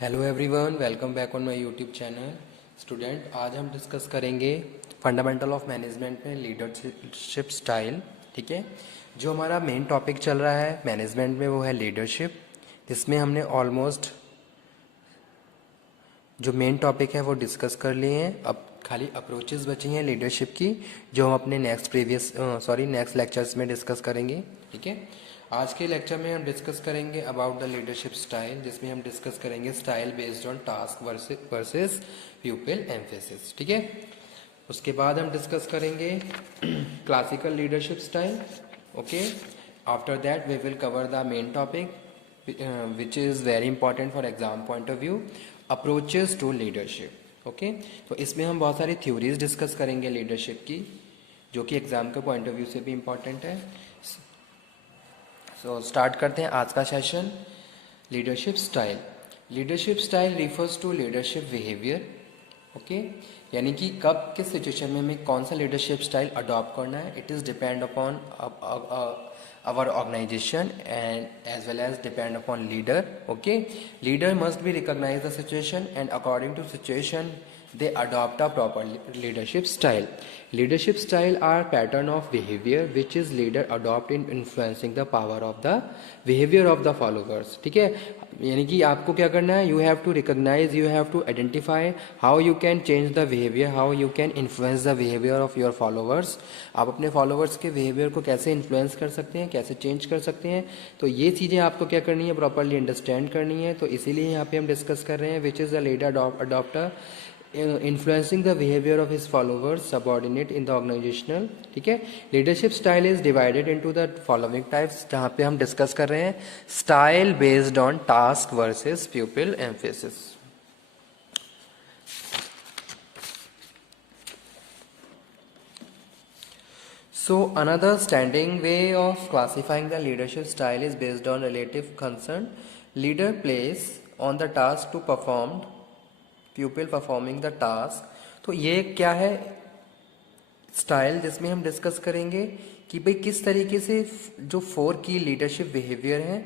Hello everyone, welcome back on my YouTube channel. Student, आज हम discuss करेंगे fundamental of management में leadership style. ठीक है, जो हमारा मेन टॉपिक चल रहा है मैनेजमेंट में वो है लीडरशिप। जिसमें हमने ऑलमोस्ट जो मेन टॉपिक है वो डिस्कस कर लिए हैं। अब खाली अप्रोचेस बची हैं लीडरशिप की, जो हम अपने नेक्स्ट लेक्चर्स में डिस्कस करेंगे। ठीक है, आज के लेक्चर में हम डिस्कस करेंगे अबाउट द लीडरशिप स्टाइल, जिसमें हम डिस्कस करेंगे style based on task versus pupil emphasis. ठीक है, उसके बाद हम डिस्कस करेंगे classical leadership style. Okay, after that we will cover the main topic which is very important for exam point of view, approaches to leadership। Okay, तो इसमें हम बहुत सारी थ्योरीज डिस्कस करेंगे लीडरशिप की, जो कि एग्जाम के पॉइंट ऑफ व्यू से भी इम्पॉर्टेंट है। सो स्टार्ट करते हैं आज का session. Leadership style. Leadership style refers to leadership behaviour. Okay, यानी कि कब किस सिचुएशन में हमें कौन सा लीडरशिप स्टाइल अडॉप्ट करना है, it is depend upon our organization and as well as depend upon leader. Okay, leader must be recognize the situation and according to situation they adopt a proper leadership style. Leadership style are pattern of behavior which is leader adopt in influencing the power of the behavior of the followers. ठीक है, यानी कि आपको क्या करना है, you have to recognise, you have to identify how you can change the behaviour, how you can influence the behaviour of your followers. आप अपने फॉलोअर्स के बिहेवियर को कैसे इन्फ्लुएंस कर सकते हैं, कैसे चेंज कर सकते हैं, तो ये चीज़ें आपको क्या करनी है, प्रॉपरली अंडरस्टैंड करनी है। तो इसीलिए यहाँ पे हम डिस्कस कर रहे हैं which is the leader adopter influencing the behaviour of his followers subordinate in the organisational. ठीक है, leadership style is divided into the following types, जहाँ पे हम डिस्कस कर रहे हैं style based on task versus pupil emphasis. So another standing way of classifying the leadership style is based on relative concern. Leader plays on the task to perform, pupil performing the task. तो ये क्या है style, जिसमें हम discuss करेंगे कि भाई किस तरीके से जो 4 की लीडरशिप बिहेवियर है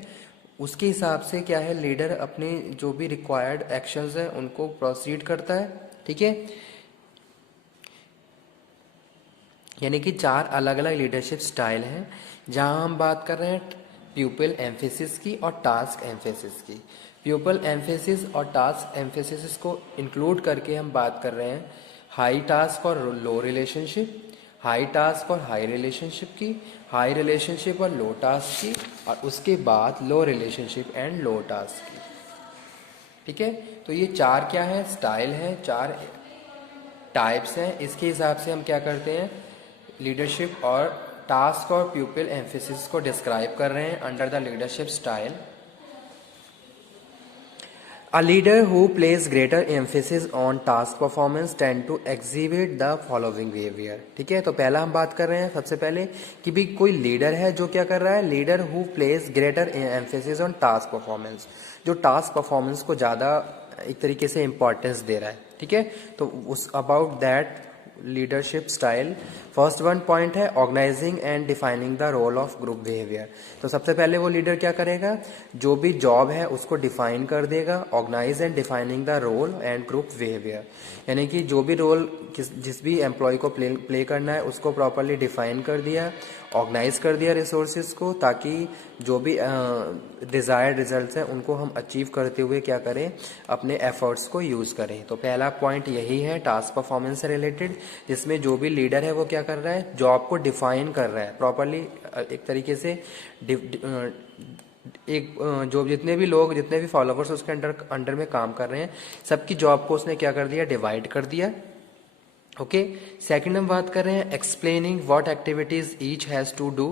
उसके हिसाब से क्या है लीडर अपने जो भी रिक्वायर्ड एक्शंस है उनको प्रोसीड करता है। ठीक है, यानी कि 4 अलग अलग लीडरशिप स्टाइल हैं, जहां हम बात कर रहे हैं प्यूपिल एम्फेसिस की और टास्क एम्फेसिस की। प्यूपिल एम्फेसिस और टास्क एम्फेसिस को इंक्लूड करके हम बात कर रहे हैं हाई टास्क और लो रिलेशनशिप, हाई टास्क और हाई रिलेशनशिप की, हाई रिलेशनशिप और लो टास्क की, और उसके बाद लो रिलेशनशिप एंड लो टास्क की। ठीक है, तो ये 4 क्या है, स्टाइल है, 4 टाइप्स हैं। इसके हिसाब से हम क्या करते हैं, लीडरशिप और टास्क और प्यूपिल एम्फेसिस को डिस्क्राइब कर रहे हैं under the leadership style. A leader who places greater emphasis on task performance tend to exhibit the following behavior। ठीक है, तो पहला हम बात कर रहे हैं सबसे पहले कि भी कोई लीडर है जो क्या कर रहा है, leader who place greater emphasis on task performance, जो टास्क परफॉर्मेंस को ज़्यादा एक तरीके से इम्पोर्टेंस दे रहा है। ठीक है, तो उस about that leadership style first one point है organising and defining the role of group behaviour. तो सबसे पहले वो लीडर क्या करेगा, जो भी जॉब है उसको डिफाइन कर देगा, organise and defining the role and group behaviour, यानी कि जो भी रोल जिस भी एम्प्लॉय को प्ले करना है उसको प्रॉपरली डिफाइन कर दिया, ऑर्गेनाइज कर दिया रिसोर्सेज को, ताकि जो भी डिज़ायर्ड रिजल्ट्स हैं उनको हम अचीव करते हुए क्या करें, अपने एफर्ट्स को यूज़ करें। तो पहला पॉइंट यही है टास्क परफॉर्मेंस से रिलेटेड, जिसमें जो भी लीडर है वो क्या कर रहा है, जॉब को डिफाइन कर रहा है प्रॉपरली, एक तरीके से जो जितने भी फॉलोवर्स उसके अंडर में काम कर रहे हैं सबकी जॉब को उसने क्या कर दिया, डिवाइड कर दिया। ओके, सेकंड हम बात कर रहे हैं explaining what activities each has to do,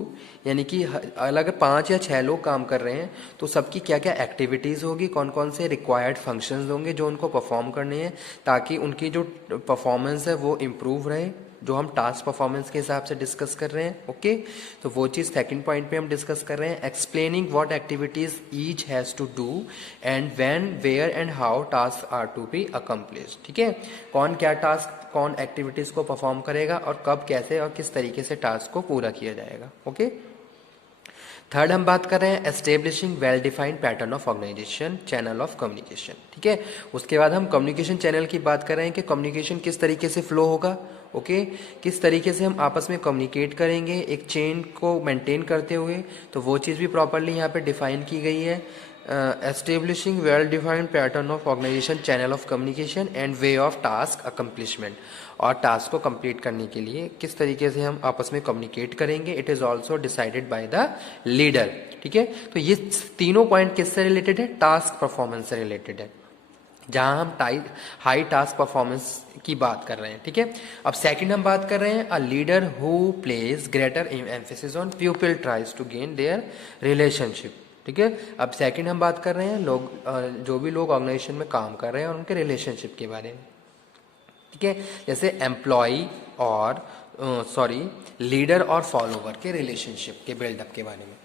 यानी कि अलग 5 या 6 लोग काम कर रहे हैं तो सबकी क्या क्या एक्टिविटीज़ होगी, कौन कौन से रिक्वायर्ड फंक्शंस होंगे जो उनको परफॉर्म करने हैं, ताकि उनकी जो परफॉर्मेंस है वो इम्प्रूव रहे, जो हम टास्क परफॉर्मेंस के हिसाब से डिस्कस कर रहे हैं। ओके, तो वो चीज़ सेकंड पॉइंट पे हम डिस्कस कर रहे हैं explaining what activities each has to do and when where and how task are to be accomplish. ठीक है, कौन क्या टास्क कौन एक्टिविटीज़ को परफॉर्म करेगा और कब कैसे और किस तरीके से टास्क को पूरा किया जाएगा। ओके, थर्ड हम बात कर रहे हैं establishing well defined pattern of organisation channel of communication, ठीक है। उसके बाद हम कम्युनिकेशन चैनल की बात कर रहे हैं कि कम्युनिकेशन किस तरीके से फ्लो होगा, ओके किस तरीके से हम आपस में कम्युनिकेट करेंगे एक चेन को मेंटेन करते हुए, तो वो चीज़ भी प्रॉपरली यहाँ पे डिफाइन की गई है। Establishing well defined pattern of organisation channel of communication and way of task accomplishment, और टास्क को कंप्लीट करने के लिए किस तरीके से हम आपस में कम्युनिकेट करेंगे, it is also decided by the leader, ठीक है। तो ये तीनों पॉइंट किससे रिलेटेड है, टास्क परफॉर्मेंस से रिलेटेड है, जहां हम हाई टास्क परफॉर्मेंस की बात कर रहे हैं, ठीक है। अब सेकंड हम बात कर रहे हैं a leader who place greater emphasis on people tries to gain their relationship, ठीक है। अब सेकंड हम बात कर रहे हैं लोग जो भी लोग ऑर्गेनाइजेशन में काम कर रहे हैं और उनके रिलेशनशिप के बारे में, ठीक है। जैसे एम्प्लॉय और लीडर और फॉलोवर के रिलेशनशिप के बिल्डअप के बारे में,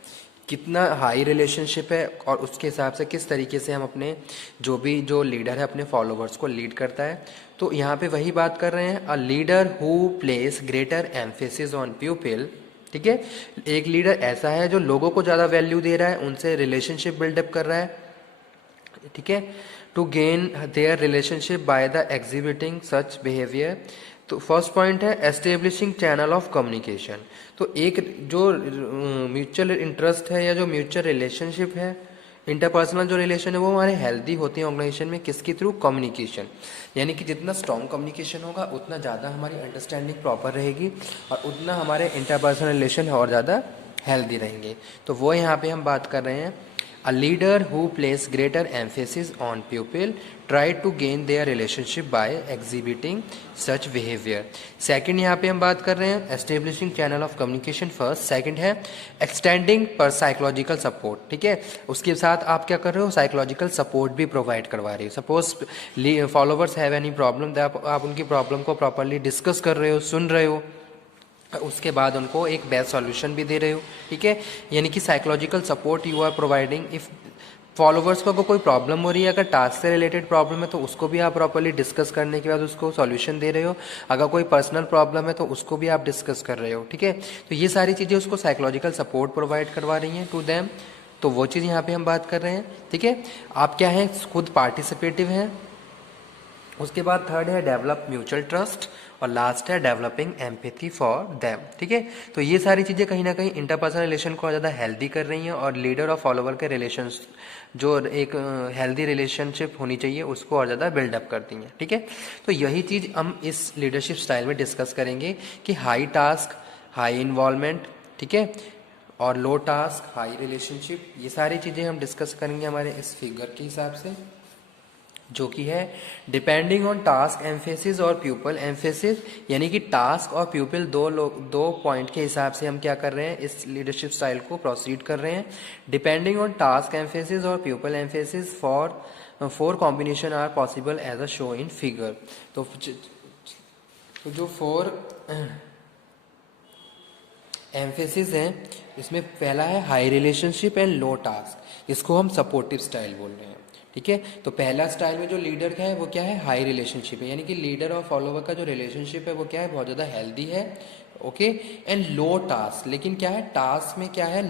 कितना हाई रिलेशनशिप है और उसके हिसाब से किस तरीके से हम अपने जो लीडर है अपने फॉलोवर्स को लीड करता है। तो यहाँ पे वही बात कर रहे हैं a leader who place greater emphasis on people, ठीक है। एक लीडर ऐसा है जो लोगों को ज़्यादा वैल्यू दे रहा है, उनसे रिलेशनशिप बिल्डअप कर रहा है, ठीक है, to gain their relationship by the exhibiting such behaviour. तो फर्स्ट पॉइंट है एस्टेब्लिशिंग चैनल ऑफ कम्युनिकेशन। तो एक जो म्यूचुअल इंटरेस्ट है या जो म्यूचुअल रिलेशनशिप है, इंटरपर्सनल जो रिलेशन है वो हमारे हेल्दी होते हैं ऑर्गेनाइजेशन में, किसके थ्रू, कम्युनिकेशन। यानी कि जितना स्ट्रॉन्ग कम्युनिकेशन होगा उतना ज़्यादा हमारी अंडरस्टैंडिंग प्रॉपर रहेगी और उतना हमारे इंटरपर्सनल रिलेशन और ज़्यादा हेल्दी रहेंगे। तो वो यहाँ पे हम बात कर रहे हैं A leader who place greater emphasis on pupil try to gain their relationship by exhibiting such behavior। Second यहाँ पे हम बात कर रहे हैं establishing channel of communication first, second है extending पर psychological support, ठीक है। उसके साथ आप क्या कर रहे हो, psychological support भी प्रोवाइड करवा रहे हो। Suppose followers have any problem, आप उनकी प्रॉब्लम को प्रॉपरली डिस्कस कर रहे हो, सुन रहे हो, उसके बाद उनको एक बेस्ट सॉल्यूशन भी दे रहे हो, ठीक है। यानी कि psychological support you are providing. If followers को अगर कोई प्रॉब्लम हो रही है, अगर टास्क से रिलेटेड प्रॉब्लम है तो उसको भी आप प्रॉपरली डिस्कस करने के बाद उसको सॉल्यूशन दे रहे हो। अगर कोई पर्सनल प्रॉब्लम है तो उसको भी आप डिस्कस कर रहे हो, ठीक है। तो ये सारी चीज़ें उसको साइकोलॉजिकल सपोर्ट प्रोवाइड करवा रही हैं टू देम। तो वो चीज़ यहाँ पे हम बात कर रहे हैं, ठीक है। आप क्या है, खुद पार्टिसिपेटिव हैं। उसके बाद थर्ड है डेवलप म्यूचुअल ट्रस्ट और लास्ट है डेवलपिंग एम्पैथी फॉर देम, ठीक है। तो ये सारी चीज़ें कहीं ना कहीं इंटरपर्सनल रिलेशन को ज़्यादा हेल्दी कर रही हैं और लीडर और फॉलोवर के रिलेशंस जो एक हेल्दी रिलेशनशिप होनी चाहिए उसको और ज़्यादा बिल्डअप करती हैं, ठीक है। तो यही चीज़ हम इस लीडरशिप स्टाइल में डिस्कस करेंगे कि हाई टास्क हाई इन्वॉल्वमेंट, ठीक है, और लो टास्क हाई रिलेशनशिप, ये सारी चीज़ें हम डिस्कस करेंगे हमारे इस फिगर के हिसाब से, जो कि है डिपेंडिंग ऑन टास्क एम्फेसिस और प्यूपल एम्फेसिस। यानी कि टास्क और प्यूपल दो पॉइंट के हिसाब से हम क्या कर रहे हैं, इस लीडरशिप स्टाइल को प्रोसीड कर रहे हैं। डिपेंडिंग ऑन टास्क एम्फेसिस और pupil emphasis four combination are possible as a show in figure. तो जो फोर एम्फेसिस हैं इसमें पहला है high relationship and low task, इसको हम सपोर्टिव स्टाइल बोल रहे हैं, ठीक है। तो पहला स्टाइल में जो लीडर का है वो क्या है, हाई रिलेशनशिप है, यानी कि लीडर और फॉलोवर का जो रिलेशनशिप है वो क्या है, बहुत ज़्यादा हेल्दी है, ओके। एंड लो टास्क, लेकिन क्या है, टास्क में क्या है,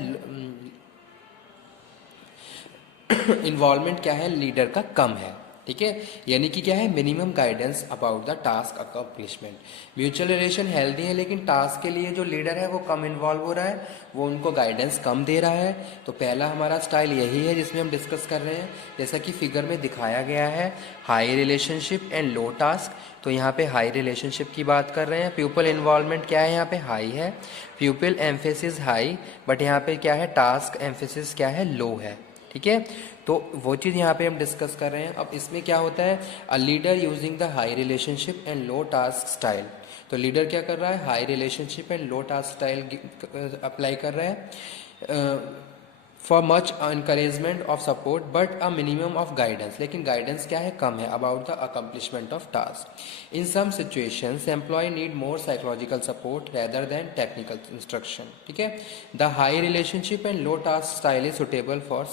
इन्वॉल्वमेंट क्या है लीडर का कम है, ठीक है। यानी कि क्या है, minimum guidance about the task accomplishment. Mutual relation healthy है लेकिन टास्क के लिए जो लीडर है वो कम इन्वॉल्व हो रहा है, वो उनको गाइडेंस कम दे रहा है। तो पहला हमारा स्टाइल यही है जिसमें हम डिस्कस कर रहे हैं, जैसा कि फिगर में दिखाया गया है, high relationship and low task. तो यहाँ पे हाई रिलेशनशिप की बात कर रहे हैं। प्यूपल इन्वॉल्वमेंट क्या है, यहाँ पे हाई है, प्यूपल एम्फेसिस हाई, बट यहाँ पे क्या है, टास्क एम्फेसिस क्या है, लो है, ठीक है। तो वो चीज़ यहाँ पे हम डिस्कस कर रहे हैं। अब इसमें क्या होता है, a leader using the high relationship and low task style. तो लीडर क्या कर रहा है, high relationship and low task style apply कर रहा है for much encouragement of support but a minimum of guidance, लेकिन गाइडेंस क्या है, कम है, about the accomplishment of task. In some situations employ need more psychological support rather than technical instruction, ठीक है। The high relationship and low task style is suitable for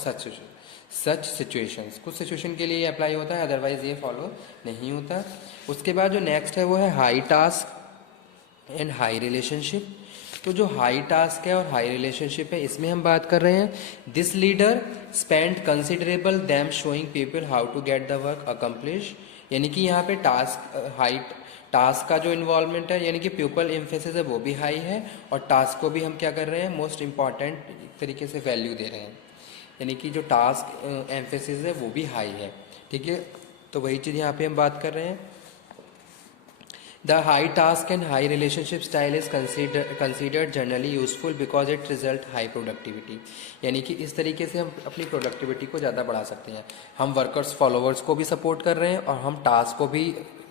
such situations. कुछ situation के लिए apply होता है, otherwise ये follow नहीं होता। उसके बाद जो नेक्स्ट है वो है high task and high relationship. तो जो हाई टास्क है और हाई रिलेशनशिप है, इसमें हम बात कर रहे हैं this leader spend considerable them showing people how to get the work accomplish, यानी कि यहाँ पे टास्क का जो इन्वॉल्वमेंट है, यानी कि पीपल एम्फेसिस है वो भी हाई है, और टास्क को भी हम क्या कर रहे हैं, मोस्ट इम्पॉर्टेंट तरीके से वैल्यू दे रहे हैं, यानी कि जो टास्क एम्फेसिस है वो भी हाई है। ठीक है, तो वही चीज़ यहाँ पे हम बात कर रहे हैं। The high task and high relationship style is considered generally useful because it result high productivity, यानी कि इस तरीके से हम अपनी प्रोडक्टिविटी को ज़्यादा बढ़ा सकते हैं। हम वर्कर्स फॉलोवर्स को भी सपोर्ट कर रहे हैं और हम टास्क को भी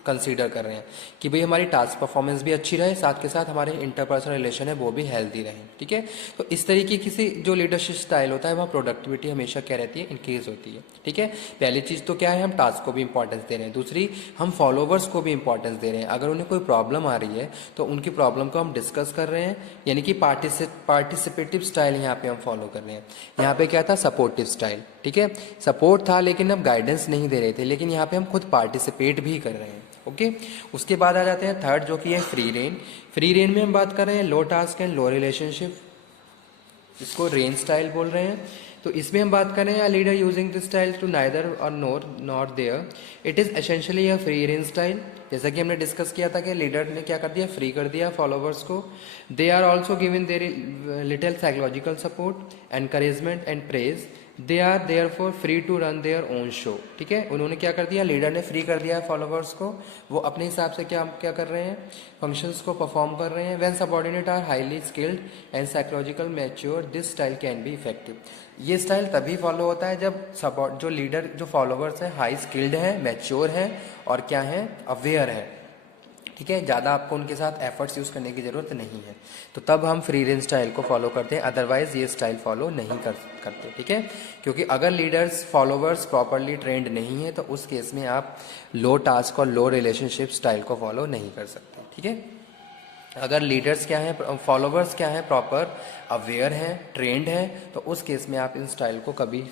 कंसीडर कर रहे हैं कि भाई हमारी टास्क परफॉर्मेंस भी अच्छी रहे, साथ के साथ हमारे इंटरपर्सनल रिलेशन है वो भी हेल्दी रहे। ठीक है, तो इस तरीके की सी जो लीडरशिप स्टाइल होता है वहाँ प्रोडक्टिविटी हमेशा क्या रहती है, इंक्रीज होती है। ठीक है, पहली चीज़ तो क्या है, हम टास्क को भी इंपॉर्टेंस दे रहे हैं, दूसरी हम फॉलोवर्स को भी इंपॉर्टेंस दे रहे हैं। अगर उन्हें कोई प्रॉब्लम आ रही है तो उनकी प्रॉब्लम को हम डिस्कस कर रहे हैं, यानी कि पार्टिसिपेटिव स्टाइल यहाँ पे हम फॉलो कर रहे हैं। यहाँ पे क्या था, सपोर्टिव स्टाइल। ठीक है, सपोर्ट था लेकिन हम गाइडेंस नहीं दे रहे थे, लेकिन यहाँ पे हम खुद पार्टिसिपेट भी कर रहे हैं। ओके, उसके बाद आ जाते हैं थर्ड, जो कि है फ्री रेन। फ्री रेन में हम बात कर रहे हैं लो टास्क एंड लो रिलेशनशिप, इसको रेन स्टाइल बोल रहे हैं। तो इसमें हम बात कर रहे हैं leader using this style to neither or not there, it is essentially a free rein style. जैसा कि हमने डिस्कस किया था कि लीडर ने क्या कर दिया, फ्री कर दिया फॉलोवर्स को। They are also given their little psychological support, encouragement and praise. They are therefore free to run their own show. ठीक है, उन्होंने क्या कर दिया, लीडर ने फ्री कर दिया फॉलोवर्स को, वो अपने हिसाब से क्या क्या कर रहे हैं, फंक्शंस को परफॉर्म कर रहे हैं। When subordinate are highly skilled and psychological mature, this style can be effective. ये स्टाइल तभी फॉलो होता है जब जो लीडर, जो फॉलोवर्स हैं हाई स्किल्ड हैं, मैच्योर हैं और क्या है, अवेयर है। ठीक है, ज़्यादा आपको उनके साथ एफर्ट्स यूज़ करने की ज़रूरत नहीं है, तो तब हम फ्री रेंज स्टाइल को फॉलो करते हैं, अदरवाइज ये स्टाइल फॉलो नहीं करते। ठीक है, क्योंकि अगर लीडर्स फॉलोवर्स प्रॉपरली ट्रेंड नहीं है तो उस केस में आप लो टास्क और लो रिलेशनशिप स्टाइल को फॉलो नहीं कर सकते। ठीक है, अगर लीडर्स क्या हैं, फॉलोवर्स क्या हैं, प्रॉपर अवेयर हैं, ट्रेंड हैं, तो उस केस में आप इन स्टाइल को कभी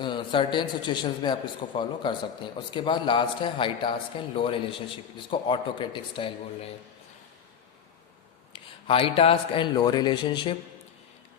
सर्टेन सिचुएशंस में आप इसको फॉलो कर सकते हैं। उसके बाद लास्ट है high task and low relationship, जिसको ऑटोक्रेटिक स्टाइल बोल रहे हैं। High task and low relationship,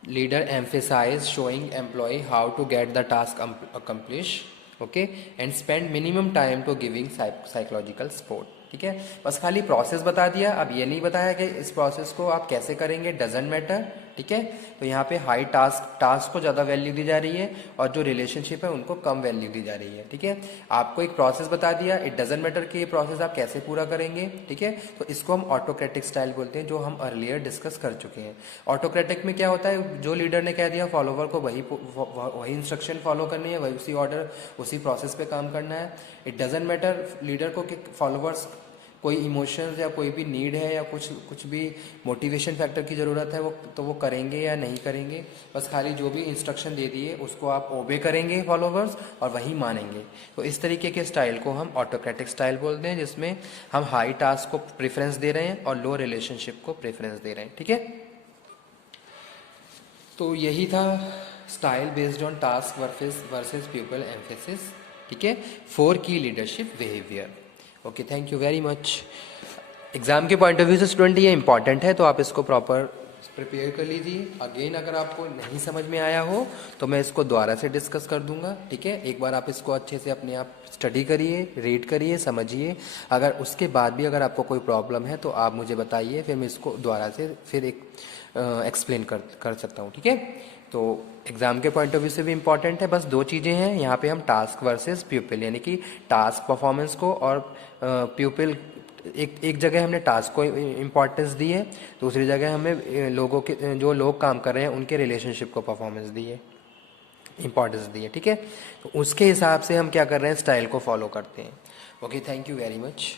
leader emphasise showing employ how to get the task accomplish, okay, and spend minimum time to giving psychological support. ठीक है, बस खाली process बता दिया, अब ये नहीं बताया कि इस प्रोसेस को आप कैसे करेंगे, डजेंट मैटर। ठीक है, तो यहाँ पे हाई टास्क को ज़्यादा वैल्यू दी जा रही है और जो रिलेशनशिप है उनको कम वैल्यू दी जा रही है। ठीक है, आपको एक प्रोसेस बता दिया, इट डजेंट मैटर कि ये प्रोसेस आप कैसे पूरा करेंगे। ठीक है, तो इसको हम ऑटोक्रेटिक स्टाइल बोलते हैं, जो हम अर्लियर डिस्कस कर चुके हैं। ऑटोक्रेटिक में क्या होता है, जो लीडर ने कह दिया फॉलोवर को वही इंस्ट्रक्शन फॉलो करनी है, वही उसी ऑर्डर उसी प्रोसेस पे काम करना है। इट डजेंट मैटर लीडर को कि फॉलोवर्स कोई इमोशंस या कोई भी नीड है या कुछ भी मोटिवेशन फैक्टर की ज़रूरत है, वो करेंगे या नहीं करेंगे, बस खाली जो भी इंस्ट्रक्शन दे दिए उसको आप ओबे करेंगे फॉलोवर्स और वही मानेंगे। तो इस तरीके के स्टाइल को हम ऑटोक्रेटिक स्टाइल बोलते हैं, जिसमें हम हाई टास्क को प्रेफरेंस दे रहे हैं और लो रिलेशनशिप को प्रेफरेंस दे रहे हैं। ठीक है, तो यही था style based on task versus people emphasis. ठीक है, 4 की leadership behaviour. Okay, thank you very much. Exam के पॉइंट ऑफ व्यू से स्टूडेंट ये इंपॉर्टेंट है, तो आप इसको प्रॉपर प्रिपेयर कर लीजिए। अगेन अगर आपको नहीं समझ में आया हो तो मैं इसको दोबारा से डिस्कस कर दूंगा। ठीक है, एक बार आप इसको अच्छे से अपने आप स्टडी करिए, रीड करिए, समझिए। अगर उसके बाद भी अगर आपको कोई प्रॉब्लम है तो आप मुझे बताइए, फिर मैं इसको दोबारा से फिर एक एक्सप्लेन कर सकता हूँ। ठीक है, तो एग्ज़ाम के पॉइंट ऑफ व्यू से भी इम्पॉर्टेंट है। बस 2 चीज़ें हैं यहाँ पे, हम टास्क वर्सेस प्यूपिल, यानी कि टास्क परफॉर्मेंस को और प्यूपिल, एक जगह हमने टास्क को इम्पोर्टेंस दी है, दूसरी जगह हमें लोगों के, जो लोग काम कर रहे हैं उनके रिलेशनशिप को परफॉर्मेंस दी है, इम्पोर्टेंस दी है। ठीक है, तो उसके हिसाब से हम क्या कर रहे हैं, स्टाइल को फॉलो करते हैं। Okay, thank you very much.